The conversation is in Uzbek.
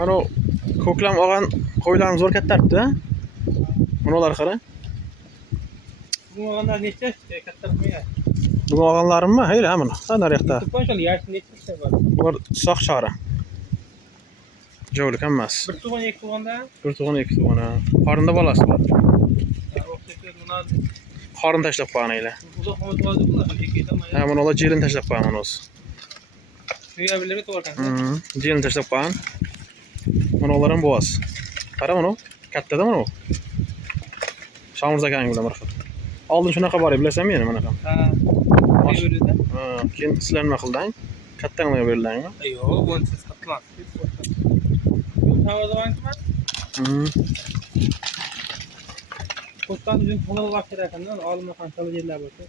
Mana o ko'klam olgan qo'ylarimiz zo'r kattaribdi. Bunalar qara. Bu olganlar necha katta qo'yar? Bugun olganlarimmi? Hayla mana. Ana yoqda. Qanchalik yashi necha bor? Bular soq chora. Jo'lik emas. Bir tug'an, ikki tug'anda. Bir tug'an, ikki tug'an. Qorinda bolasi bor. Qorin tashlab qo'ygan ayla. Uzoq muddat bo'ldi bular. Ha, mana ular jelin tashlab qo'ygan mana o'zi. Suyabilirga to'g'ri. Jelin tashlab qo'ygan. Mana ular ham bo'z. Qara mana. Kattada mana u. Shomurz akang bilan bir xil. Oldin shunaqa bor edi, bilasanmi meni mana ham. Ha. Ha, keyin sizlar nima qilding? Kattanglarga berilangmi? Yo'q, buni siz qilmasiz. Bu tavazabankmi? Qo'shdan uchun to'lov vaqt kerak ekanda, olimlar qanchalik yerlar bo'lsa.